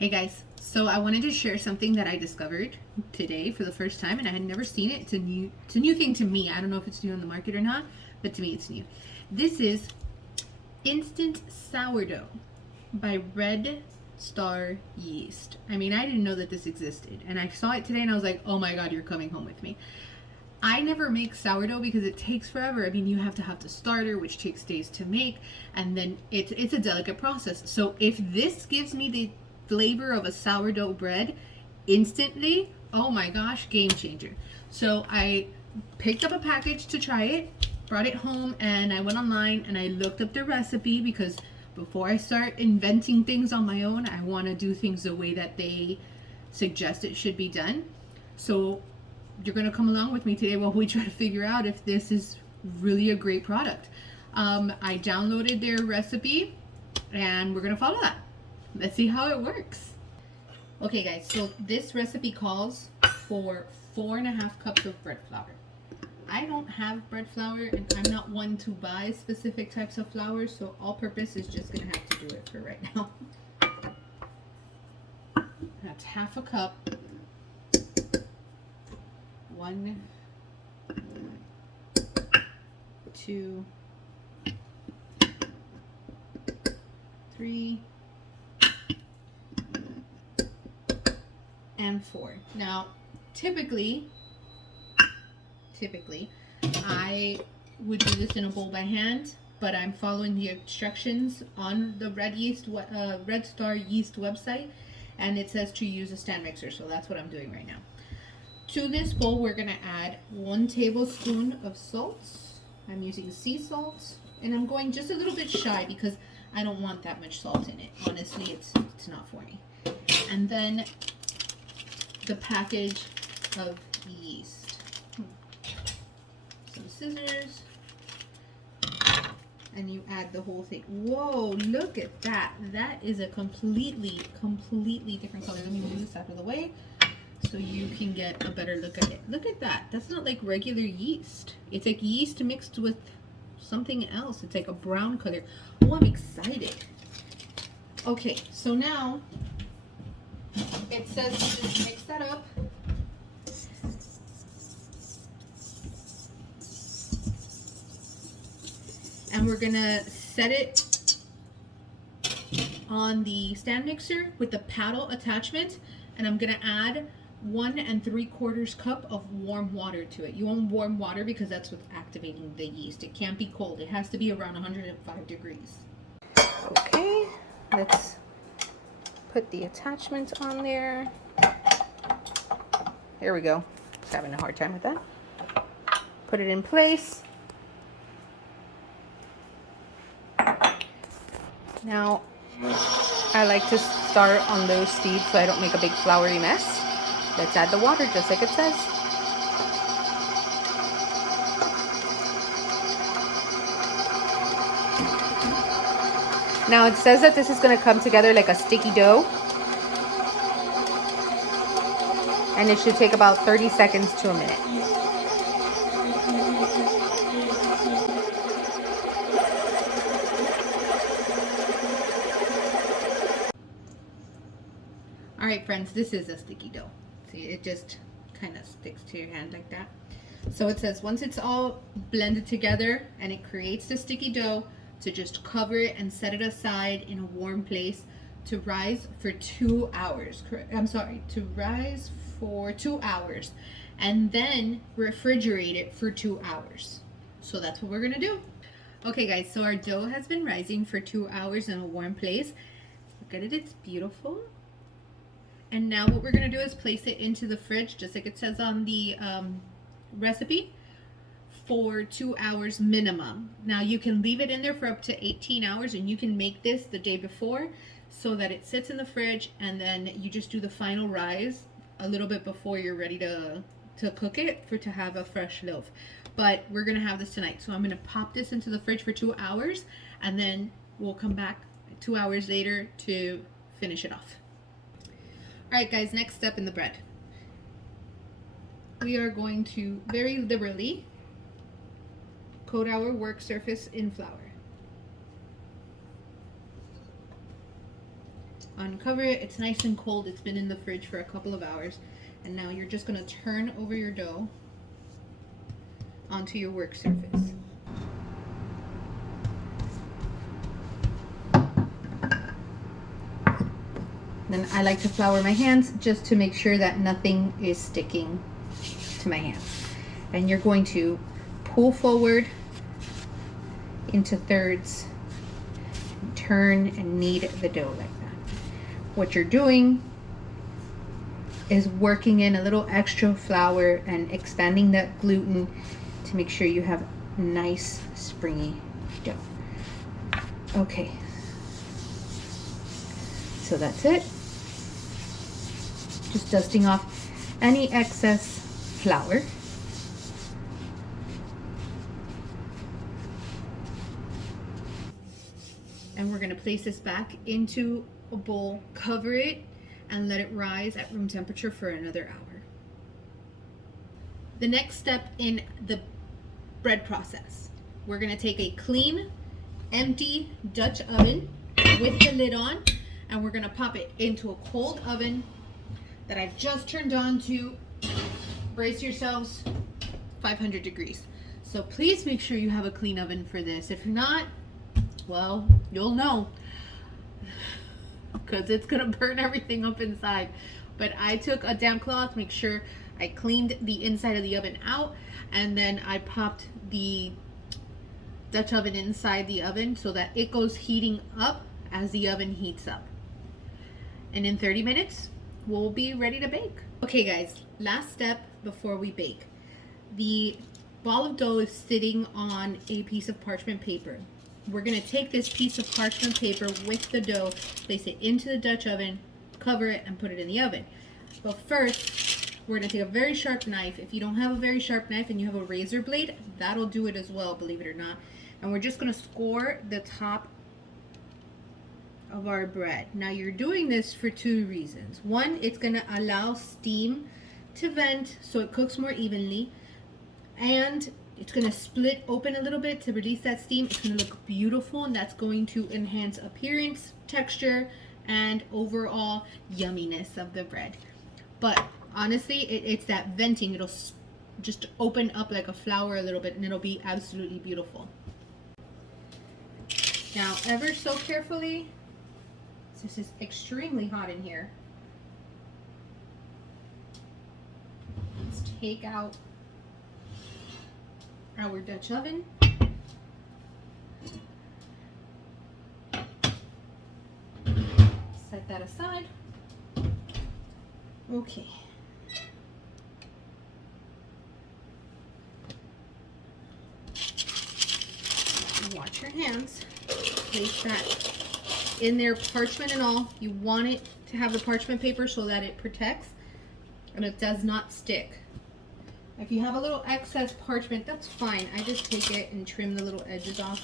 Hey guys, so I wanted to share something that I discovered today for the first time, and I had never seen it. It's a new thing to me. I don't know if it's new on the market or not, but to me it's new. This is instant sourdough by Red Star Yeast. I mean, I didn't know that this existed, and I saw it today and I was like, oh my god, you're coming home with me. I never make sourdough because it takes forever. I mean, you have to have the starter, which takes days to make, and then it's a delicate process. So if this gives me the flavor of a sourdough bread instantly, oh my gosh, game changer. So I picked up a package to try it, brought it home, and I went online and I looked up the recipe because before I start inventing things on my own, I want to do things the way that they suggest it should be done. So you're going to come along with me today while we try to figure out if this is really a great product. I downloaded their recipe and we're going to follow that. Let's see how it works. Okay guys, so this recipe calls for 4.5 cups of bread flour. I don't have bread flour and I'm not one to buy specific types of flour, so all purpose is just going to have to do it for right now. That's 1/2 cup. 1, 2, 3, and 4. Now, typically, I would do this in a bowl by hand, but I'm following the instructions on the Red Star Yeast website, and it says to use a stand mixer, so that's what I'm doing right now. To this bowl, we're gonna add 1 tablespoon of salt. I'm using sea salt, and I'm going just a little bit shy because I don't want that much salt in it. Honestly, it's not for me. And then the package of yeast. Some scissors, and you add the whole thing. Whoa, look at that. That is a completely different color. Let me move this out of the way so you can get a better look at it. Look at that. That's not like regular yeast. It's like yeast mixed with something else. It's like a brown color. Oh, I'm excited. Okay, so now it says to just mix that up. And we're gonna set it on the stand mixer with the paddle attachment, and I'm gonna add 1 3/4 cup of warm water to it. You want warm water because that's what's activating the yeast. It can't be cold. It has to be around 105 degrees. Okay, let's put the attachment on there. There we go. Just having a hard time with that. Put it in place. Now, I like to start on low speed so I don't make a big floury mess. Let's add the water just like it says. Now it says that this is going to come together like a sticky dough. And it should take about 30 seconds to a minute. Alright friends, this is a sticky dough. See, it just kind of sticks to your hand like that. So it says once it's all blended together and it creates the sticky dough, to just cover it and set it aside in a warm place to rise for 2 hours. To rise for 2 hours and then refrigerate it for 2 hours. So that's what we're gonna do. Okay guys, so our dough has been rising for 2 hours in a warm place. Look at it, it's beautiful. And now what we're going to do is place it into the fridge, just like it says on the recipe, for 2 hours minimum. Now you can leave it in there for up to 18 hours, and you can make this the day before so that it sits in the fridge, and then you just do the final rise a little bit before you're ready to cook it to have a fresh loaf. But we're going to have this tonight, so I'm going to pop this into the fridge for 2 hours, and then we'll come back 2 hours later to finish it off. Alright guys, next step in the bread. We are going to very liberally coat our work surface in flour. uncover it. It's nice and cold. It's been in the fridge for a couple of hours. And now you're just gonna turn over your dough onto your work surface. Then I like to flour my hands just to make sure that nothing is sticking to my hands. And you're going to pull forward into thirds, turn and knead the dough like that. What you're doing is working in a little extra flour and expanding that gluten to make sure you have nice springy dough. Okay, so that's it. Just dusting off any excess flour. And we're gonna place this back into a bowl, cover it, and let it rise at room temperature for another hour. The next step in the bread process, we're gonna take a clean, empty Dutch oven with the lid on, and we're gonna pop it into a cold oven that I've just turned on to, brace yourselves, 500 degrees. So please make sure you have a clean oven for this. If not, well, you'll know, because it's gonna burn everything up inside. But I took a damp cloth, make sure I cleaned the inside of the oven out, and then I popped the Dutch oven inside the oven so that it goes heating up as the oven heats up. And in 30 minutes, we'll be ready to bake. Okay guys, last step before we bake. The ball of dough is sitting on a piece of parchment paper. We're gonna take this piece of parchment paper with the dough, place it into the Dutch oven, cover it, and put it in the oven. But first, we're gonna take a very sharp knife. If you don't have a very sharp knife and you have a razor blade, that'll do it as well, believe it or not. And we're just gonna score the top of our bread. Now you're doing this for two reasons. One, it's gonna allow steam to vent so it cooks more evenly, and it's gonna split open a little bit to release that steam. It's gonna look beautiful, and that's going to enhance appearance, texture, and overall yumminess of the bread. But honestly, it's that venting. It'll just open up like a flower a little bit, and it'll be absolutely beautiful. Now, ever so carefully, this is extremely hot in here, let's take out our Dutch oven. Set that aside. Okay. Watch your hands. Place that in there, parchment and all. You want it to have the parchment paper so that it protects and it does not stick. If you have a little excess parchment, that's fine. I just take it and trim the little edges off.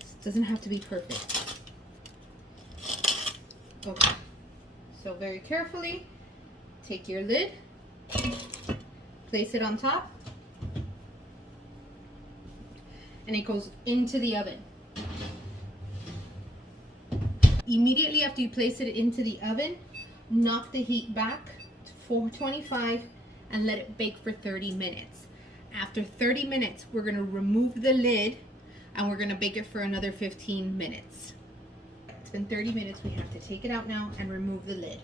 It doesn't have to be perfect. Okay, so very carefully take your lid, place it on top, and it goes into the oven. Immediately after you place it into the oven, knock the heat back to 425 and let it bake for 30 minutes. After 30 minutes, we're gonna remove the lid and we're gonna bake it for another 15 minutes. It's been 30 minutes, we have to take it out now and remove the lid.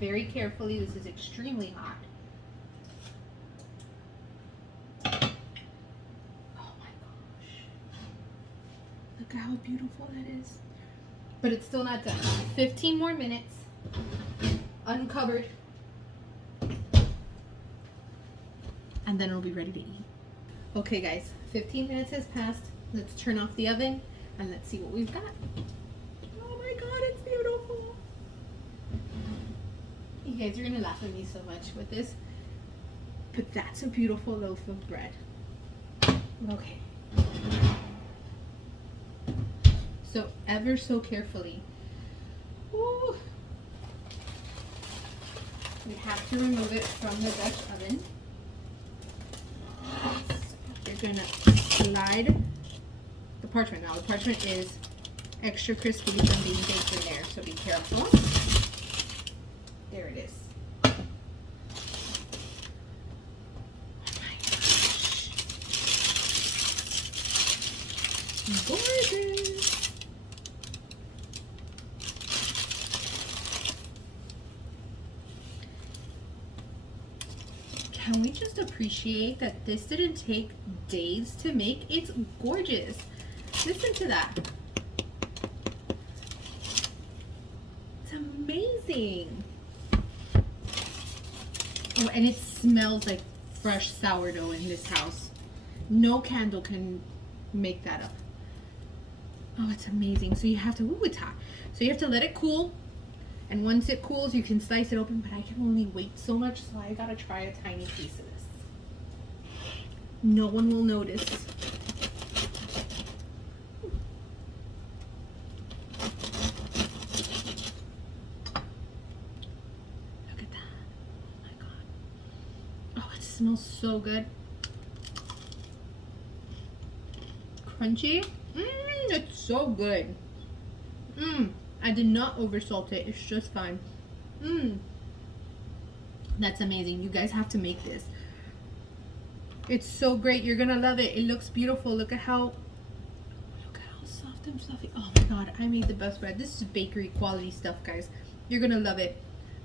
Very carefully, this is extremely hot. Oh my gosh. Look at how beautiful that is. But it's still not done. 15 more minutes, uncovered, and then it'll be ready to eat. Okay guys, 15 minutes has passed. Let's turn off the oven and let's see what we've got. Oh my god, it's beautiful. You guys are gonna laugh at me so much with this, but that's a beautiful loaf of bread. Okay. So ever so carefully, ooh, we have to remove it from the Dutch oven. So you're gonna slide the parchment. Now the parchment is extra crispy from being baked in there, so be careful. There it is. Oh my gosh. Gorgeous. Can we just appreciate that this didn't take days to make? It's gorgeous. Listen to that. It's amazing. Oh, and it smells like fresh sourdough in this house. No candle can make that up. Oh, it's amazing. So you have to, ooh, it's hot. So you have to let it cool. And once it cools, you can slice it open, but I can only wait so much, so I gotta try a tiny piece of this. No one will notice. Look at that. Oh my God. Oh, it smells so good. Crunchy. It's so good. I did not oversalt it. It's just fine. That's amazing. You guys have to make this. It's so great. You're gonna love it. It looks beautiful. Look at how soft and fluffy. Oh my God, I made the best bread. This is bakery quality stuff, guys. You're gonna love it.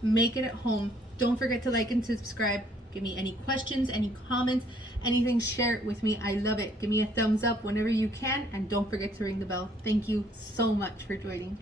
Make it at home. Don't forget to like and subscribe. Give me any questions, any comments, anything, share it with me. I love it. Give me a thumbs up whenever you can, and don't forget to ring the bell. Thank you so much for joining.